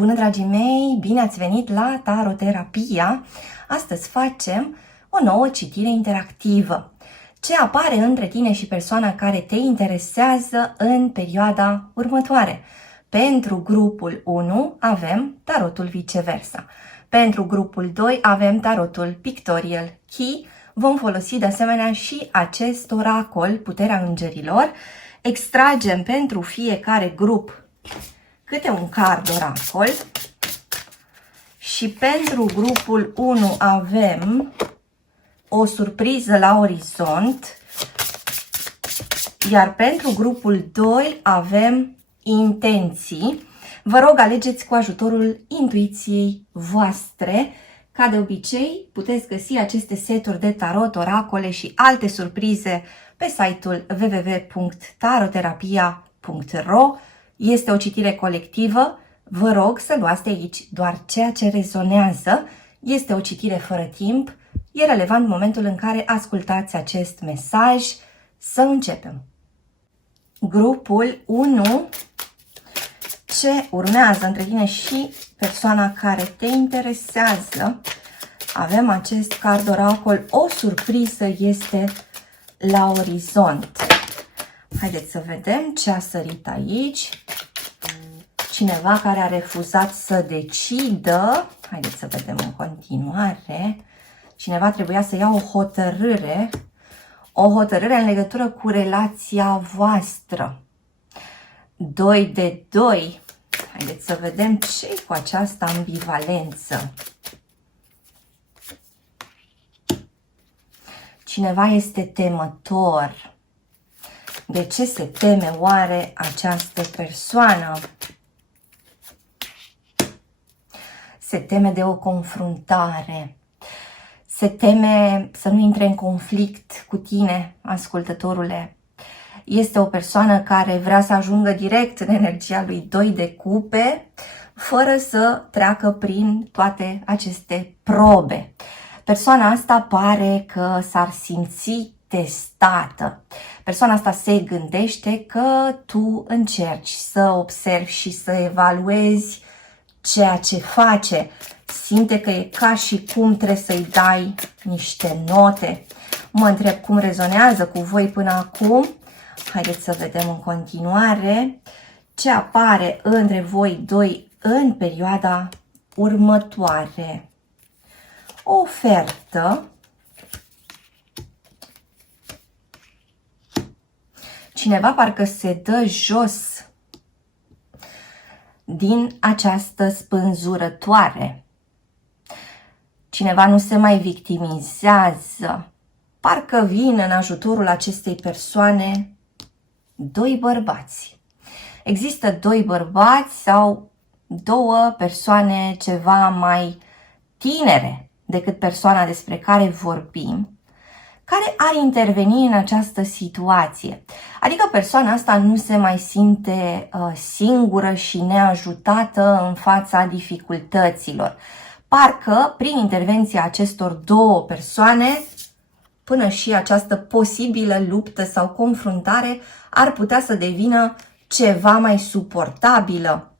Bună, dragii mei! Bine ați venit la Taroterapia! Astăzi facem o nouă citire interactivă. Ce apare între tine și persoana care te interesează în perioada următoare? Pentru grupul 1 avem tarotul viceversa. Pentru grupul 2 avem tarotul Pictorial Key. Vom folosi de asemenea și acest oracol, Puterea Îngerilor. Extragem pentru fiecare grup câte un card oracol și pentru grupul 1 avem o surpriză la orizont, iar pentru grupul 2 avem intenții. Vă rog, alegeți cu ajutorul intuiției voastre. Ca de obicei, puteți găsi aceste seturi de tarot, oracole și alte surprize pe site-ul www.taroterapia.ro. Este o citire colectivă. Vă rog să luați de aici doar ceea ce rezonează. Este o citire fără timp. E relevant momentul în care ascultați acest mesaj. Să începem. Grupul 1. Ce urmează între tine și persoana care te interesează? Avem acest card oracol. O surpriză este la orizont. Haideți să vedem ce a sărit aici. Cineva care a refuzat să decidă. Haideți să vedem în continuare. Cineva trebuia să ia o hotărâre. O hotărâre în legătură cu relația voastră. 2 de 2. Haideți să vedem ce-i cu această ambivalență. Cineva este temător. De ce se teme oare această persoană? Se teme de o confruntare. Se teme să nu intre în conflict cu tine, ascultătorule. Este o persoană care vrea să ajungă direct în energia lui 2 de cupe, fără să treacă prin toate aceste probe. Persoana asta pare că s-ar simți testată. Persoana asta se gândește că tu încerci să observi și să evaluezi ceea ce face. Simte că e ca și cum trebuie să-i dai niște note. Mă întreb cum rezonează cu voi până acum. Haideți să vedem în continuare ce apare între voi doi în perioada următoare. O ofertă. Cineva parcă se dă jos din această spânzurătoare. Cineva nu se mai victimizează. Parcă vin în ajutorul acestei persoane 2 bărbați. Există 2 bărbați sau 2 persoane ceva mai tinere decât persoana despre care vorbim, care ar interveni în această situație. Adică persoana asta nu se mai simte singură și neajutată în fața dificultăților. Parcă prin intervenția acestor 2 persoane, până și această posibilă luptă sau confruntare ar putea să devină ceva mai suportabilă.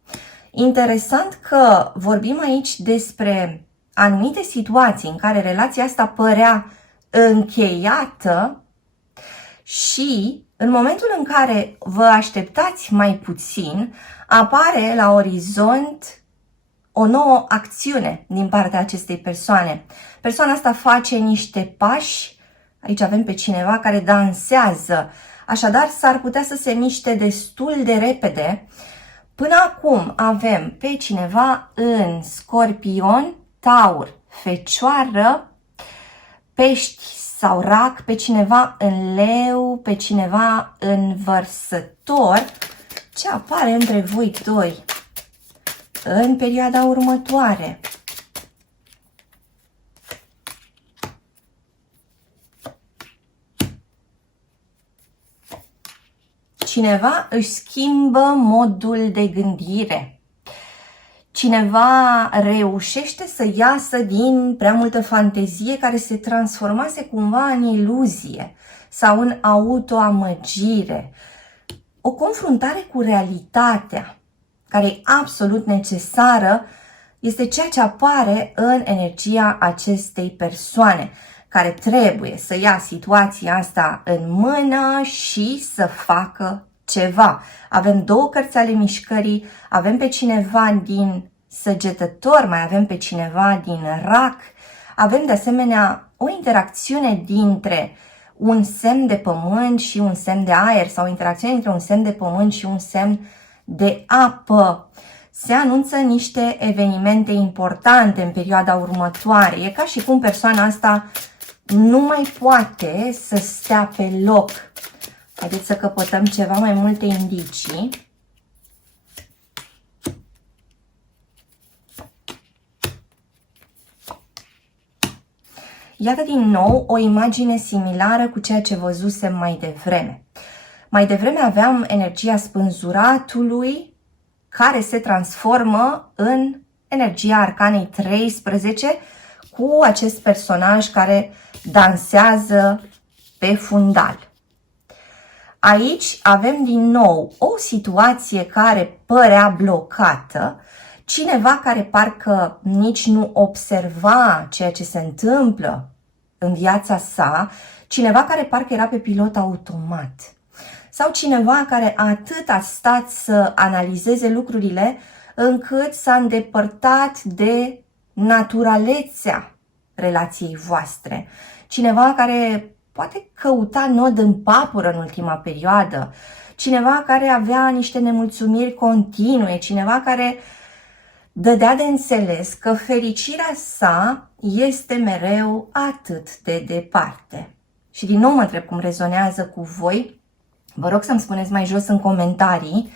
Interesant că vorbim aici despre anumite situații în care relația asta părea încheiată și în momentul în care vă așteptați mai puțin, apare la orizont o nouă acțiune din partea acestei persoane. Persoana asta face niște pași. Aici avem pe cineva care dansează. Așadar, s-ar putea să se miște destul de repede. Până acum avem pe cineva în Scorpion, Taur, Fecioară, Pești sau Rac, pe cineva în Leu, pe cineva în Vărsător. Ce apare între voi doi în perioada următoare? Cineva își schimbă modul de gândire. Cineva reușește să iasă din prea multă fantezie care se transformase cumva în iluzie sau în autoamăgire. O confruntare cu realitatea. care e absolut necesară, este ceea ce apare în energia acestei persoane, care trebuie să ia situația asta în mână și să facă ceva. Avem două cărți ale mișcării, avem pe cineva din Săgetător, mai avem pe cineva din Rac, avem de asemenea o interacțiune dintre un semn de pământ și un semn de aer sau o interacțiune între un semn de pământ și un semn de apă. Se anunță niște evenimente importante în perioada următoare. E ca și cum persoana asta nu mai poate să stea pe loc. Haideți să căpătăm ceva mai multe indicii. Iată din nou o imagine similară cu ceea ce văzusem mai devreme. Mai devreme aveam energia spânzuratului care se transformă în energia arcanei 13 cu acest personaj care dansează pe fundal. Aici avem din nou o situație care părea blocată, cineva care parcă nici nu observa ceea ce se întâmplă în viața sa, cineva care parcă era pe pilot automat sau cineva care atât a stat să analizeze lucrurile încât s-a îndepărtat de naturalețea relației voastre. Cineva care poate căuta nod în papură în ultima perioadă, cineva care avea niște nemulțumiri continue, cineva care dădea de înțeles că fericirea sa este mereu atât de departe. Și din nou mă întreb cum rezonează cu voi. Vă rog să-mi spuneți mai jos în comentarii.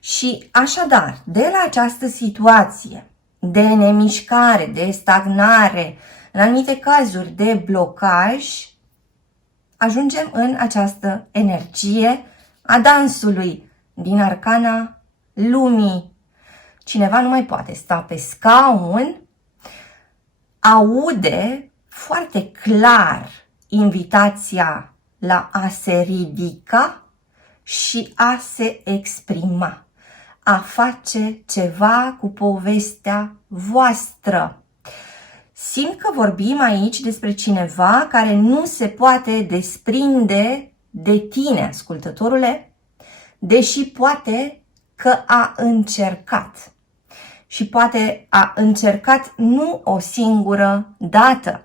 Și așadar, de la această situație de nemișcare, de stagnare, în anumite cazuri de blocaj, ajungem în această energie a dansului din arcana lumii. Cineva nu mai poate sta pe scaun, aude foarte clar invitația la a se ridica și a se exprima, a face ceva cu povestea voastră. Simt că vorbim aici despre cineva care nu se poate desprinde de tine, ascultătorule, deși poate că a încercat. Și poate a încercat nu o singură dată.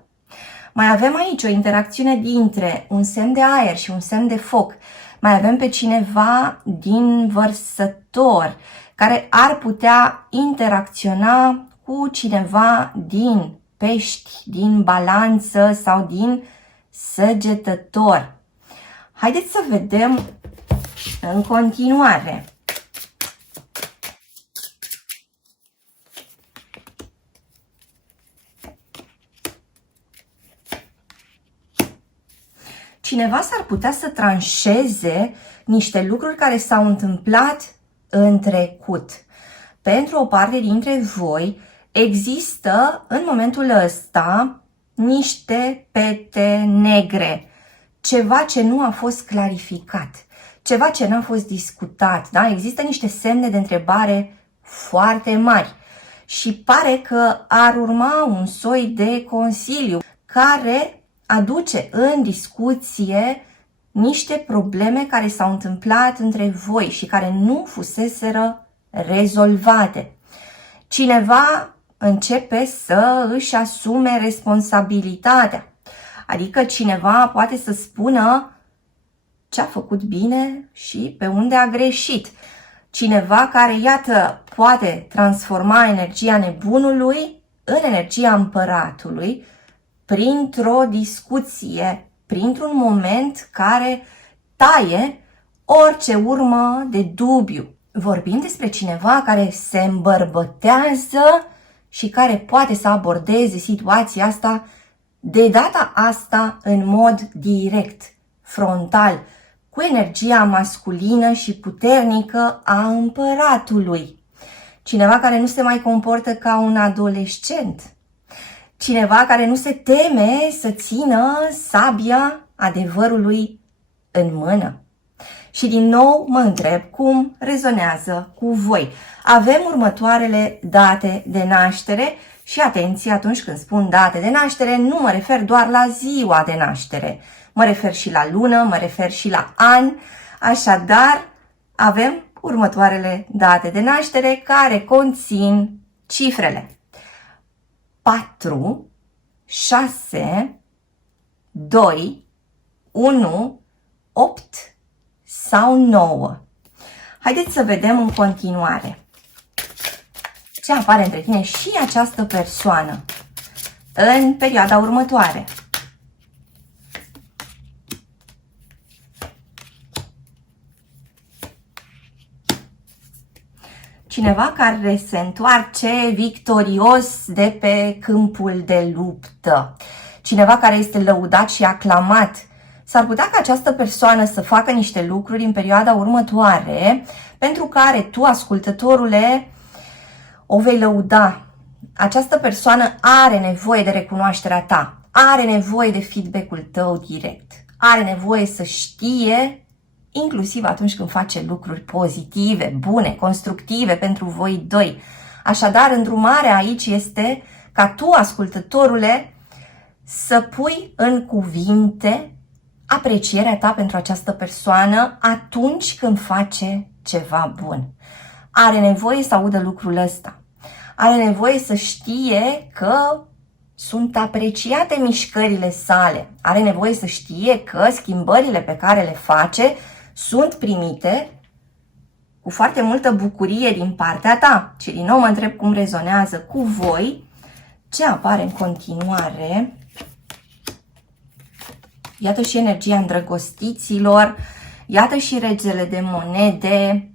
Mai avem aici o interacțiune dintre un semn de aer și un semn de foc. Mai avem pe cineva din Vărsător care ar putea interacționa cu cineva din Pești, din Balanță sau din Săgetător. Haideți să vedem în continuare. Cineva s-ar putea să tranșeze niște lucruri care s-au întâmplat în trecut. Pentru o parte dintre voi există în momentul ăsta niște pete negre, ceva ce nu a fost clarificat, ceva ce n-a fost discutat, da? Există niște semne de întrebare foarte mari și pare că ar urma un soi de consiliu care aduce în discuție niște probleme care s-au întâmplat între voi și care nu fuseseră rezolvate. Cineva începe să își asume responsabilitatea, adică cineva poate să spună ce a făcut bine și pe unde a greșit. Cineva care, iată, poate transforma energia nebunului în energia împăratului, printr-o discuție, printr-un moment care taie orice urmă de dubiu. Vorbim despre cineva care se îmbărbătează și care poate să abordeze situația asta de data asta în mod direct, frontal, cu energia masculină și puternică a împăratului. Cineva care nu se mai comportă ca un adolescent. Cineva care nu se teme să țină sabia adevărului în mână. Și din nou mă întreb cum rezonează cu voi. Avem următoarele date de naștere și atenție, atunci când spun date de naștere, nu mă refer doar la ziua de naștere. Mă refer și la lună, mă refer și la an. Așadar, avem următoarele date de naștere care conțin cifrele 4, 6, 2, 1, 8 sau 9. Haideți să vedem în continuare ce apare între tine și această persoană în perioada următoare. Cineva care se întoarce victorios de pe câmpul de luptă. Cineva care este lăudat și aclamat. S-ar putea ca această persoană să facă niște lucruri în perioada următoare pentru care tu, ascultătorule, o vei lăuda. Această persoană are nevoie de recunoașterea ta, are nevoie de feedback-ul tău direct, are nevoie să știe, inclusiv atunci când face lucruri pozitive, bune, constructive pentru voi doi. Așadar, îndrumarea aici este ca tu, ascultătorule, să pui în cuvinte aprecierea ta pentru această persoană atunci când face ceva bun. Are nevoie să audă lucrul ăsta. Are nevoie să știe că sunt apreciate mișcările sale. Are nevoie să știe că schimbările pe care le face sunt primite cu foarte multă bucurie din partea ta. Și din nou mă întreb cum rezonează cu voi, ce apare în continuare. Iată și energia îndrăgostiților, iată și regele de monede.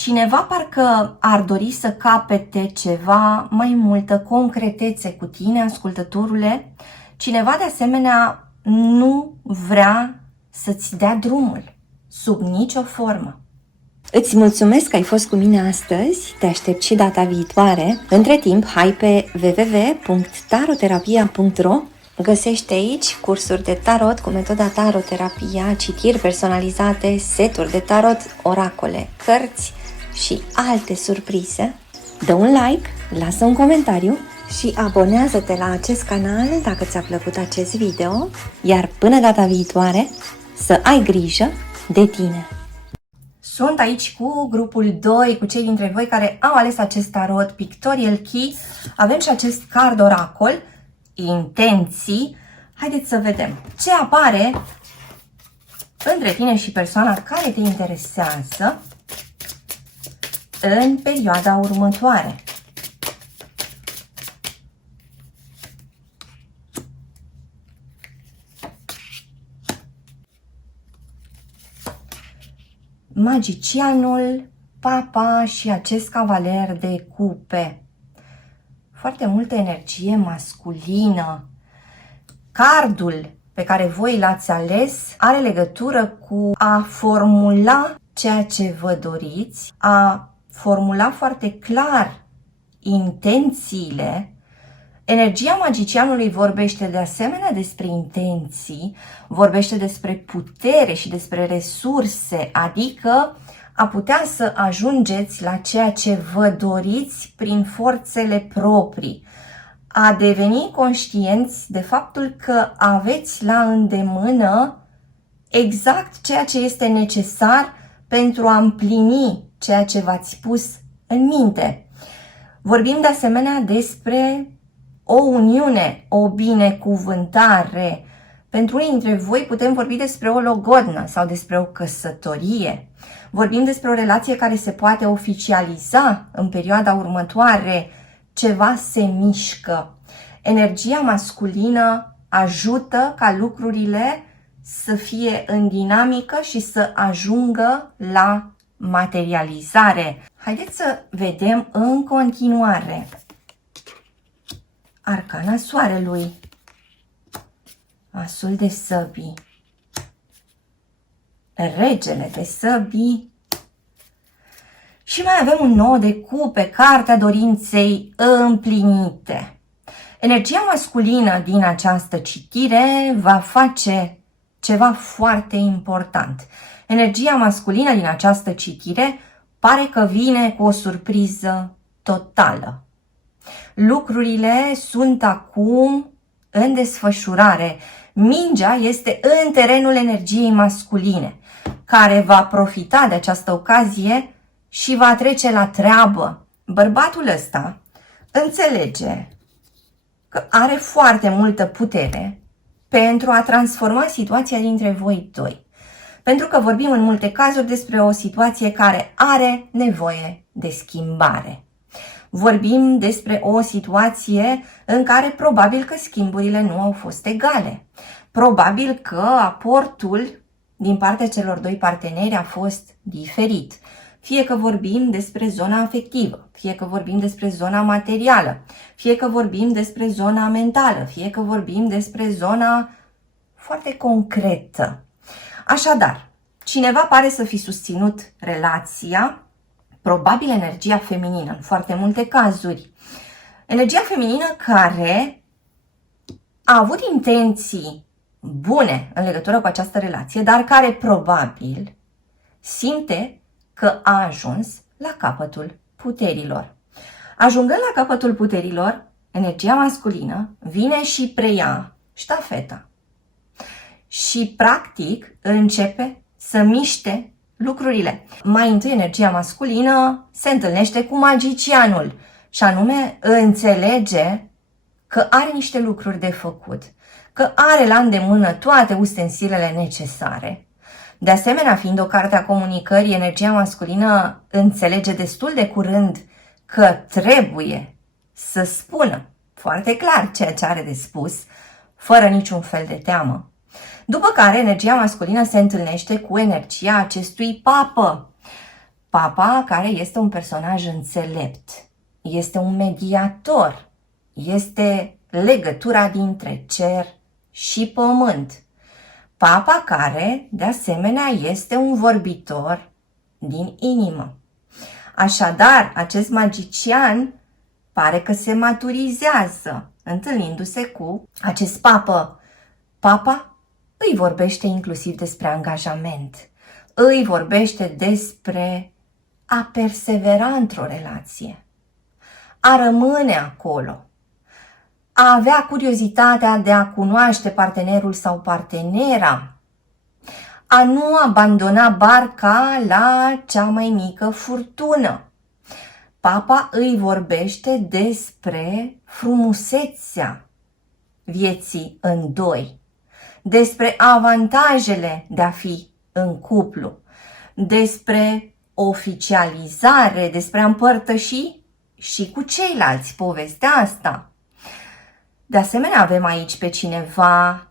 Cineva parcă ar dori să capete ceva mai multă concretețe cu tine, ascultătorule. Cineva de asemenea nu vrea să-ți dea drumul, sub nicio formă. Îți mulțumesc că ai fost cu mine astăzi, te aștept și data viitoare. Între timp, hai pe www.taroterapia.ro. Găsești aici cursuri de tarot cu metoda taroterapia, citiri personalizate, seturi de tarot, oracole, cărți și alte surprize. Dă un like, lasă un comentariu și abonează-te la acest canal dacă ți-a plăcut acest video, iar până data viitoare să ai grijă de tine. Sunt aici cu grupul 2, cu cei dintre voi care au ales acest tarot Pictorial Key. Avem și acest card oracol, intenții. Haideți să vedem ce apare între tine și persoana care te interesează în perioada următoare. Magicianul, papa și acest cavaler de cupe. Foarte multă energie masculină. Cardul pe care voi l-ați ales are legătură cu a formula ceea ce vă doriți, a formula foarte clar intențiile. Energia magicianului vorbește de asemenea despre intenții, vorbește despre putere și despre resurse, adică a putea să ajungeți la ceea ce vă doriți prin forțele proprii, a deveni conștienți de faptul că aveți la îndemână exact ceea ce este necesar pentru a împlini ceea ce v-ați pus în minte. Vorbim de asemenea despre o uniune, o binecuvântare. Pentru unii dintre voi putem vorbi despre o logodnă sau despre o căsătorie. Vorbim despre o relație care se poate oficializa în perioada următoare. Ceva se mișcă. Energia masculină ajută ca lucrurile să fie în dinamică și să ajungă la materializare. Haideți să vedem în continuare arcana soarelui, asul de săbii, regele de săbii și mai avem un 9 de cupe, cartea dorinței împlinite. Energia masculină din această citire va face ceva foarte important. Energia masculină din această citire pare că vine cu o surpriză totală. Lucrurile sunt acum în desfășurare. Mingea este în terenul energiei masculine, care va profita de această ocazie și va trece la treabă. Bărbatul ăsta înțelege că are foarte multă putere pentru a transforma situația dintre voi doi. Pentru că vorbim în multe cazuri despre o situație care are nevoie de schimbare. Vorbim despre o situație în care probabil că schimburile nu au fost egale. Probabil că aportul din partea celor doi parteneri a fost diferit. Fie că vorbim despre zona afectivă, fie că vorbim despre zona materială, fie că vorbim despre zona mentală, fie că vorbim despre zona foarte concretă. Așadar, cineva pare să fi susținut relația, probabil energia feminină, în foarte multe cazuri. Energia feminină care a avut intenții bune în legătură cu această relație, dar care probabil simte că a ajuns la capătul puterilor. Ajungând la capătul puterilor, energia masculină vine și preia ștafeta și practic începe să miște lucrurile. Mai întâi energia masculină se întâlnește cu magicianul și anume înțelege că are niște lucruri de făcut, că are la îndemână toate ustensilele necesare. De asemenea, fiind o carte a comunicării, energia masculină înțelege destul de curând că trebuie să spună foarte clar ceea ce are de spus, fără niciun fel de teamă. După care energia masculină se întâlnește cu energia acestui papă. Papa, care este un personaj înțelept, este un mediator, este legătura dintre cer și pământ. Papa care, de asemenea, este un vorbitor din inimă. Așadar, acest magician pare că se maturizează, întâlnindu-se cu acest papă. Papa îi vorbește inclusiv despre angajament, îi vorbește despre a persevera într-o relație, a rămâne acolo, a avea curiozitatea de a cunoaște partenerul sau partenera, a nu abandona barca la cea mai mică furtună. Papa îi vorbește despre frumusețea vieții în doi, despre avantajele de a fi în cuplu, despre oficializare, despre a împărtăși și cu ceilalți povestea asta. De asemenea, avem aici pe cineva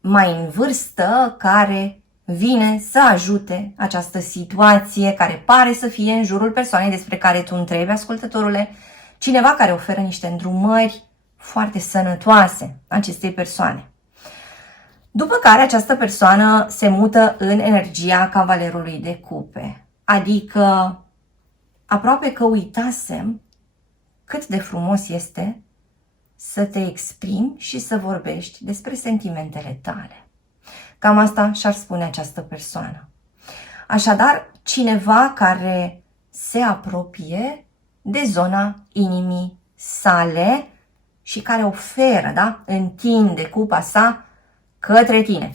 mai în vârstă care vine să ajute această situație care pare să fie în jurul persoanei despre care tu întrebi, ascultătorule, cineva care oferă niște îndrumări foarte sănătoase acestei persoane. După care această persoană se mută în energia cavalerului de cupe, adică aproape că uitasem cât de frumos este să te exprimi și să vorbești despre sentimentele tale. Cam asta și-ar spune această persoană. Așadar, cineva care se apropie de zona inimii sale și care oferă, da, întinde cupa sa către tine.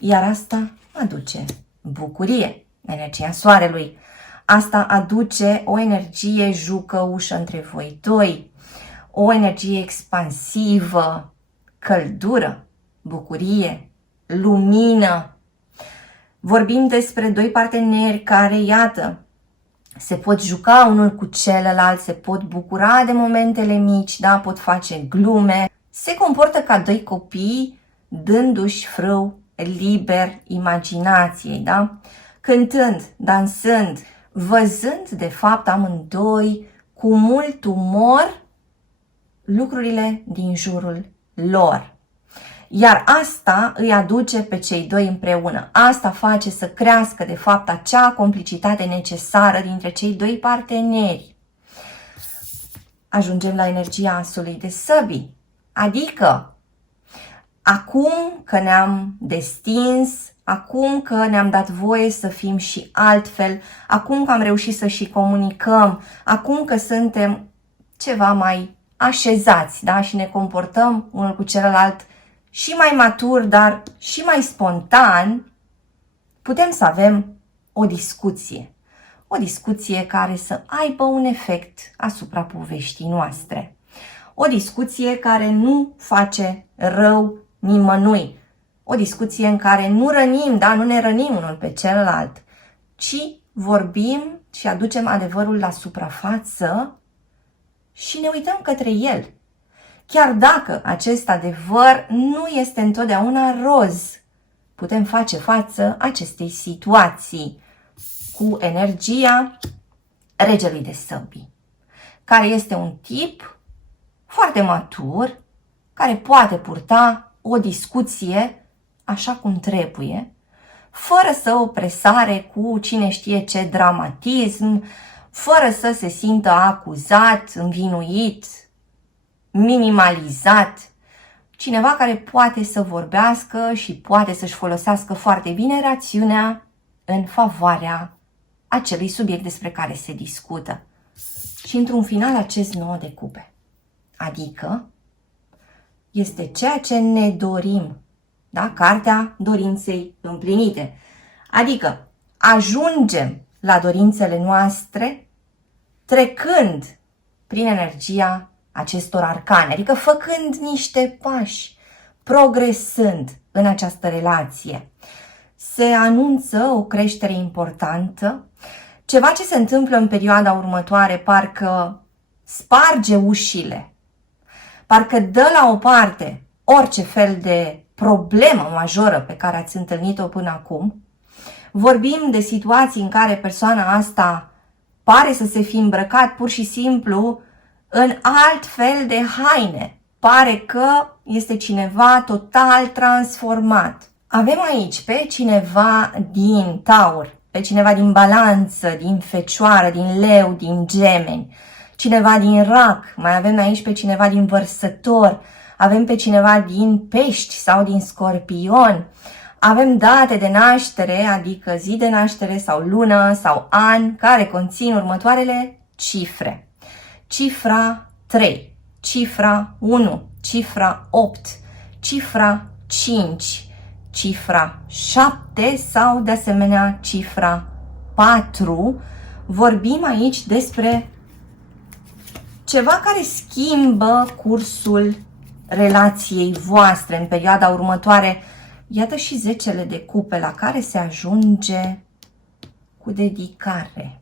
Iar asta aduce bucurie, energia soarelui. Asta aduce o energie jucăușă între voi doi, o energie expansivă, căldură, bucurie, lumină. Vorbim despre doi parteneri care, iată, se pot juca unul cu celălalt, se pot bucura de momentele mici, da, pot face glume, se comportă ca doi copii, dându-și frâu liber imaginației, da? Cântând, dansând, văzând de fapt amândoi cu mult umor lucrurile din jurul lor. Iar asta îi aduce pe cei doi împreună. Asta face să crească de fapt acea complicitate necesară dintre cei doi parteneri. Ajungem la energia asului de săbii, adică acum că ne-am destins, acum că ne-am dat voie să fim și altfel, acum că am reușit să și comunicăm, acum că suntem ceva mai așezați, da? Și ne comportăm unul cu celălalt și mai matur, dar și mai spontan, putem să avem o discuție. O discuție care să aibă un efect asupra poveștii noastre. O discuție care nu face rău nimănui. O discuție în care nu rănim, da? Nu ne rănim unul pe celălalt, ci vorbim și aducem adevărul la suprafață și ne uităm către el. Chiar dacă acest adevăr nu este întotdeauna roz, putem face față acestei situații cu energia regelui de săbii, care este un tip foarte matur, care poate purta o discuție așa cum trebuie, fără să o presare cu cine știe ce dramatism, fără să se simtă acuzat, învinuit, minimalizat. Cineva care poate să vorbească și poate să-și folosească foarte bine rațiunea în favoarea acelui subiect despre care se discută. Și într-un final acest 9 de cupe. Adică este ceea ce ne dorim. Da? Cartea dorinței împlinite. Adică ajungem la dorințele noastre trecând prin energia acestor arcane, adică făcând niște pași, progresând în această relație. Se anunță o creștere importantă, ceva ce se întâmplă în perioada următoare parcă sparge ușile, parcă dă la o parte orice fel de problemă majoră pe care ați întâlnit-o până acum. Vorbim de situații în care persoana asta pare să se fi îmbrăcat pur și simplu în alt fel de haine. Pare că este cineva total transformat. Avem aici pe cineva din Taur, pe cineva din Balanță, din Fecioară, din Leu, din Gemeni, cineva din Rac, mai avem aici pe cineva din Vărsător, avem pe cineva din Pești sau din Scorpion, avem date de naștere, adică zi de naștere sau lună sau an, care conțin următoarele cifre. Cifra 3, cifra 1, cifra 8, cifra 5, cifra 7 sau de asemenea cifra 4. Vorbim aici despre ceva care schimbă cursul relației voastre în perioada următoare. Iată și 10 de cupe la care se ajunge cu dedicare.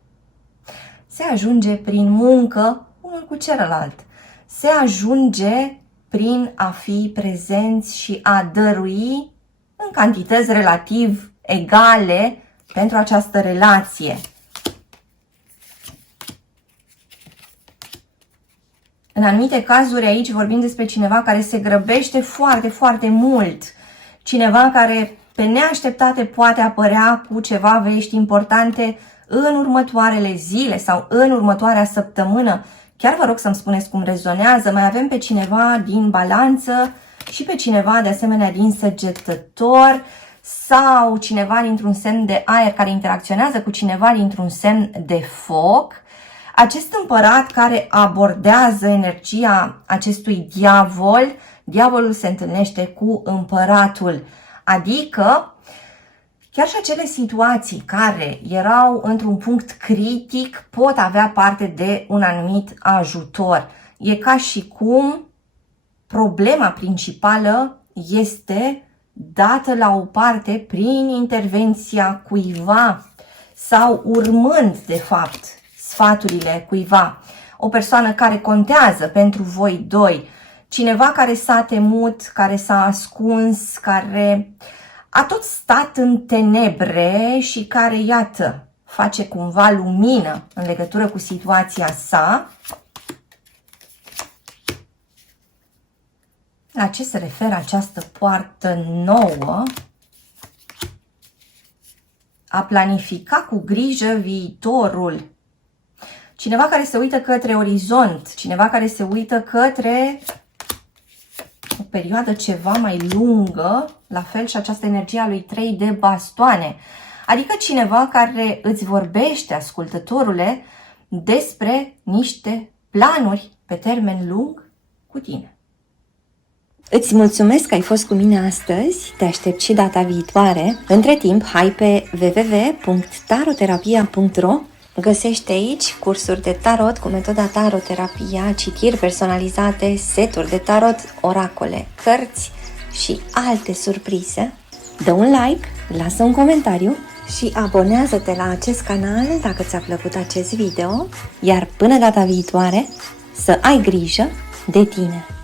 Se ajunge prin muncă unul cu celălalt. Se ajunge prin a fi prezenți și a dărui în cantități relativ egale pentru această relație. În anumite cazuri aici vorbim despre cineva care se grăbește foarte, foarte mult. Cineva care pe neașteptate poate apărea cu ceva vești importante în următoarele zile sau în următoarea săptămână. Chiar vă rog să-mi spuneți cum rezonează. Mai avem pe cineva din Balanță și pe cineva de asemenea din Săgetător sau cineva dintr-un semn de aer care interacționează cu cineva dintr-un semn de foc. Acest împărat care abordează energia acestui diavol, diavolul se întâlnește cu împăratul, adică chiar și acele situații care erau într-un punct critic pot avea parte de un anumit ajutor. E ca și cum problema principală este dată la o parte prin intervenția cuiva sau urmând, de fapt, sfaturile cuiva. O persoană care contează pentru voi doi, cineva care s-a temut, care s-a ascuns, care a tot stat în tenebre și care, iată, face cumva lumină în legătură cu situația sa. La ce se referă această poartă nouă? A planifica cu grijă viitorul. Cineva care se uită către orizont, cineva care se uită către o perioadă ceva mai lungă, la fel și această energie a lui 3 de bastoane. Adică cineva care îți vorbește, ascultătorule, despre niște planuri pe termen lung cu tine. Îți mulțumesc că ai fost cu mine astăzi, te aștept și data viitoare. Între timp, hai pe www.taroterapia.ro. Găsești aici cursuri de tarot cu metoda taroterapia, citiri personalizate, seturi de tarot, oracole, cărți și alte surprize. Dă un like, lasă un comentariu și abonează-te la acest canal dacă ți-a plăcut acest video, iar până data viitoare să ai grijă de tine!